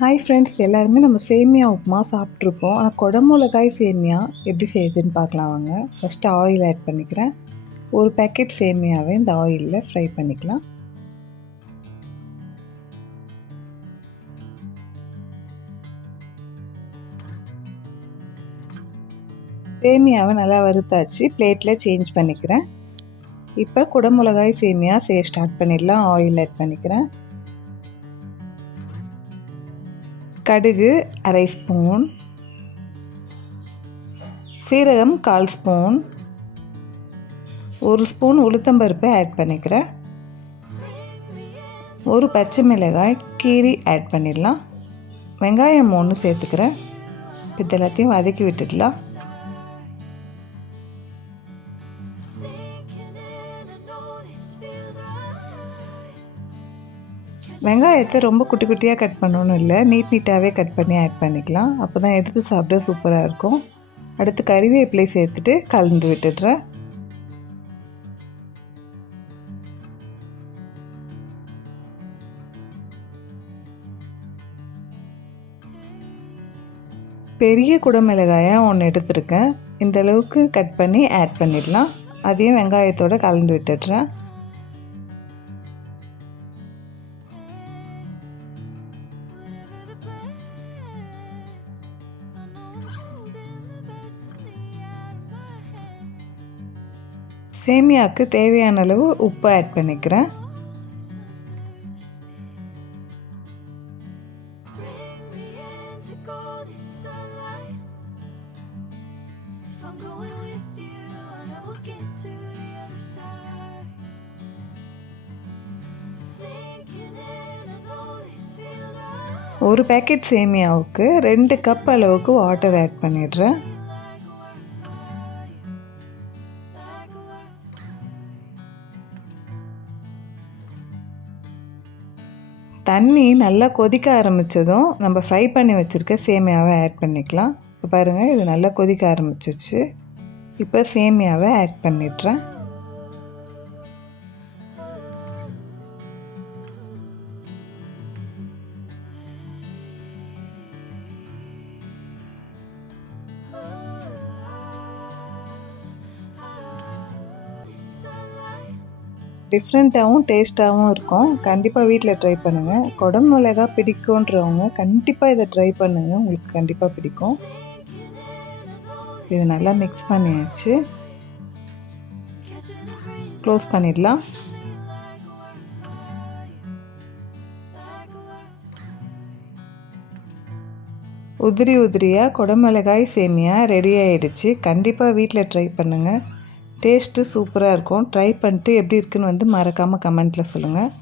Hi friends, எல்லாருமே நம்ம சேமியா உப்புமா சாப்பிட்ருப்போம். ஆனால் குடமிளகாய் சேமியா எப்படி செய்யுதுன்னு பார்க்கலாம் வாங்க. ஃபஸ்ட்டு ஆயில் ஆட் பண்ணிக்கிறேன். ஒரு பேக்கெட் சேமியாவை இந்த ஆயிலில் ஃப்ரை பண்ணிக்கலாம். சேமியாவை நல்லா வறுத்தாச்சு, பிளேட்டில் சேஞ்ச் பண்ணிக்கிறேன். இப்போ குடமிளகாய் சேமியா ஸ்டார்ட் பண்ணிடலாம். ஆயில் ஆட் பண்ணிக்கிறேன். கடுகு அரை ஸ்பூன், சீரகம் 1/4 ஸ்பூன், 1 ஸ்பூன் உளுத்தம்பருப்பு ஆட் பண்ணிக்கிறேன். ஒரு பச்சை மிளகாய் கீரி ஆட் பண்ணிடலாம். வெங்காயம் 3 சேர்த்துக்கிறேன். இது எல்லாத்தையும் வதக்கி விட்டுடலாம். வெங்காயத்தை ரொம்ப குட்டி குட்டியாக கட் பண்ணணும் இல்லை, நீட்டாகவே கட் பண்ணி ஆட் பண்ணிக்கலாம். அப்போ தான் எடுத்து சாப்பிட சூப்பராக இருக்கும். அடுத்து கறிவேப்பிலை சேர்த்துட்டு கலந்து விட்டுடுறேன். பெரிய குடமிளகாயாக ஒன்று எடுத்துருக்கேன். இந்த அளவுக்கு கட் பண்ணி ஆட் பண்ணிடலாம். அதையும் வெங்காயத்தோடு கலந்து விட்டுடுறேன். சேமியாவுக்கு தேவையான அளவு உப்பு ஆட் பண்ணிக்கிறேன். ஒரு பேக்கெட் சேமியாவுக்கு 2 கப் அளவுக்கு வாட்டர் ஆட் பண்ணிடுறேன். தண்ணி நல்லா கொதிக்க ஆரம்பித்ததும் நம்ம ஃப்ரை பண்ணி வச்சுருக்க சேமியாவை ஆட் பண்ணிக்கலாம். இப்போ பாருங்கள், இது நல்லா கொதிக்க ஆரம்பிச்சிச்சு. இப்போ சேமியாவை ஆட் பண்ணிடுறேன். டிஃப்ரெண்ட்டாகவும் டேஸ்ட்டாகவும் இருக்கும். கண்டிப்பாக வீட்டில் ட்ரை பண்ணுங்கள். குடமிளகா பிடிக்குன்றவங்க கண்டிப்பாக இதை ட்ரை பண்ணுங்கள், உங்களுக்கு கண்டிப்பாக பிடிக்கும். இது நல்லா மிக்ஸ் பண்ணியாச்சு. க்ளோஸ் பண்ணிடலாம். உதிரி உதிரியாக குடமிளகாய் சேமியா ரெடி ஆகிடுச்சு. கண்டிப்பாக வீட்டில் ட்ரை பண்ணுங்கள். டேஸ்ட்டு சூப்பராக இருக்கும். ட்ரை பண்ணிட்டு எப்படி இருக்குன்னு மறக்காமல் கமெண்ட்டில் சொல்லுங்கள்.